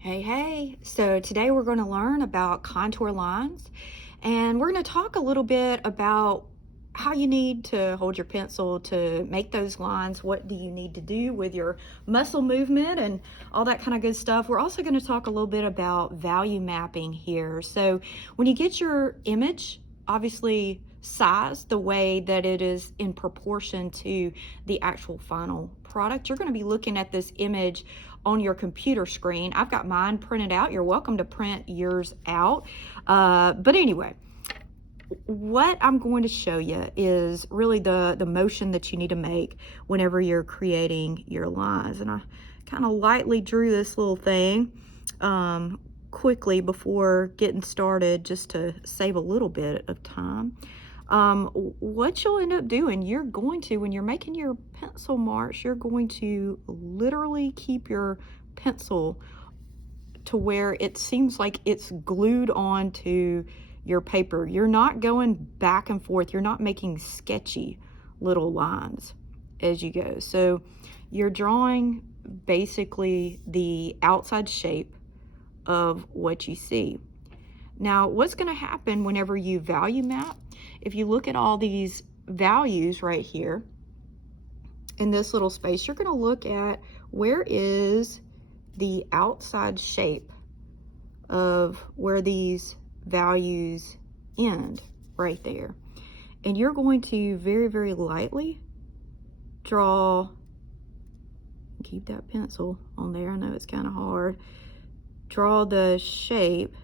Hey, so today we're going to learn about contour lines, and we're going to talk a little bit about how you need to hold your pencil to make those lines. What do you need to do with your muscle movement and all that kind of good stuff. We're also going to talk a little bit about value mapping here. So when you get your image, obviously size the way that it is in proportion to the actual final product. You're going to be looking at this image on your computer screen. I've got mine printed out. You're welcome to print yours out. But anyway, what I'm going to show you is really the motion that you need to make whenever you're creating your lines. And I kind of lightly drew this little thing quickly before getting started, just to save a little bit of time. What you'll end up doing, you're going to, when you're making your pencil marks, you're going to literally keep your pencil to where it seems like it's glued onto your paper. You're not going back and forth. You're not making sketchy little lines as you go. So you're drawing basically the outside shape of what you see. Now, what's going to happen whenever you value map, if you look at all these values right here in this little space, you're going to look at where is the outside shape of where these values end right there. And you're going to very, very lightly draw, keep that pencil on there. I know it's kind of hard. Draw the shape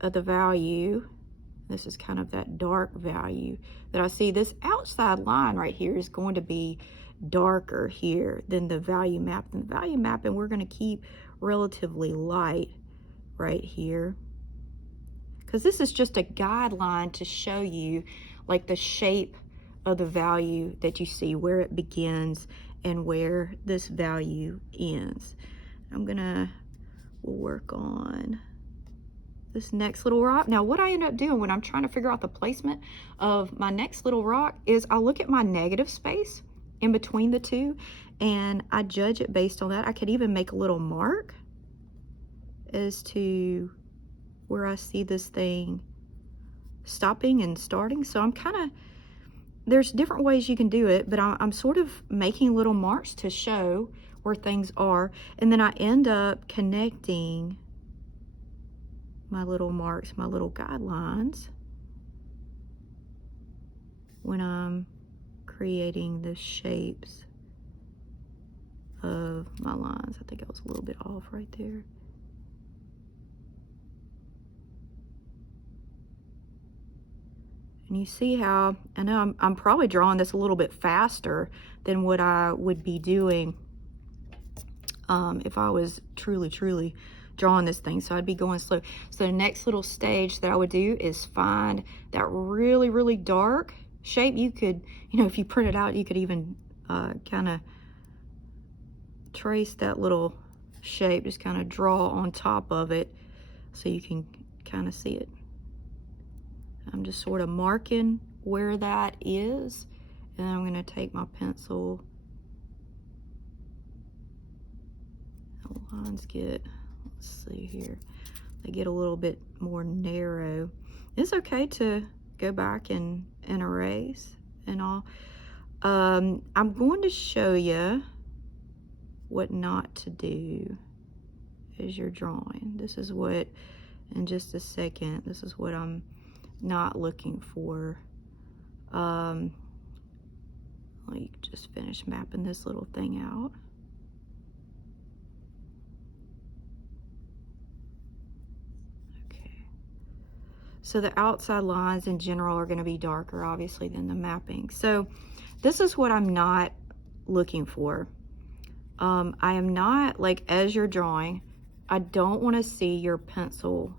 of the value. This is kind of that dark value that I see. This outside line right here is going to be darker here than the value map. And the value mapping we're going to keep relatively light right here, because this is just a guideline to show you like the shape of the value that you see, where it begins and where this value ends. We'll work on this next little rock. Now, what I end up doing when I'm trying to figure out the placement of my next little rock is I look at my negative space in between the two and I judge it based on that. I could even make a little mark as to where I see this thing stopping and starting. So I'm there's different ways you can do it, but I'm sort of making little marks to show where things are. And then I end up connecting my little marks, my little guidelines, when I'm creating the shapes of my lines. I think I was a little bit off right there. And you see how, I know I'm probably drawing this a little bit faster than what I would be doing if I was truly drawing this thing. So I'd be going slow. So the next little stage that I would do is find that really dark shape. You could, if you print it out, you could even kind of trace that little shape, just kind of draw on top of it so you can kind of see it. I'm just sort of marking where that is, and then I'm going to take my pencil. The lines get, let's see here, they get a little bit more narrow. It's okay to go back and erase and all. I'm going to show you what not to do as you're drawing. This is what, in just a second, this is what I'm not looking for. Like, just finish mapping this little thing out. Okay. So the outside lines in general are going to be darker, obviously, than the mapping. So this is what I'm not looking for. I am not, like, as you're drawing, I don't want to see your pencil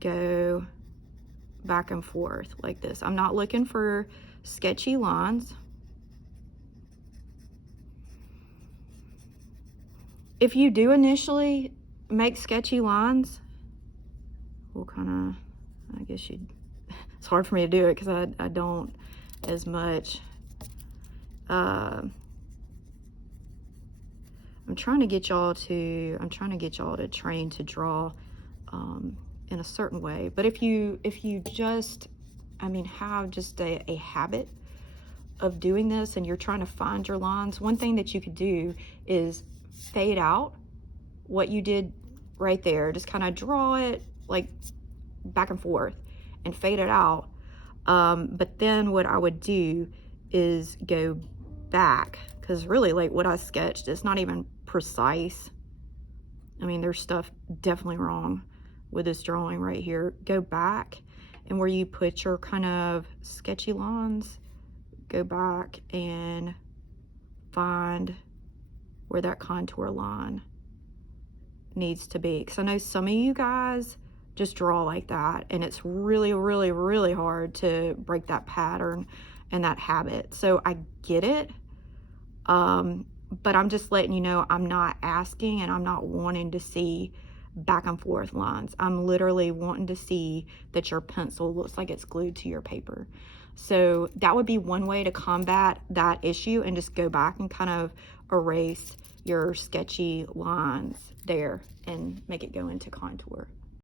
go back and forth like this. I'm not looking for sketchy lines. If you do initially make sketchy lines, we'll kind of, I guess it's hard for me to do it because I don't as much. I'm I'm trying to get y'all to train to draw in a certain way. But if you just, I mean, have just a habit of doing this and you're trying to find your lines, one thing that you could do is fade out what you did right there. Just kind of draw it like back and forth and fade it out. But then what I would do is go back, because really, like, what I sketched is not even precise. I mean, there's stuff definitely wrong with this drawing right here. Go back, and where you put your kind of sketchy lines, go back and find where that contour line needs to be. Because I know some of you guys just draw like that, and it's really, really, really hard to break that pattern and that habit. So I get it. But I'm just letting you know, I'm not asking and I'm not wanting to see back and forth lines. I'm literally wanting to see that your pencil looks like it's glued to your paper. So that would be one way to combat that issue, and just go back and kind of erase your sketchy lines there and make it go into contour.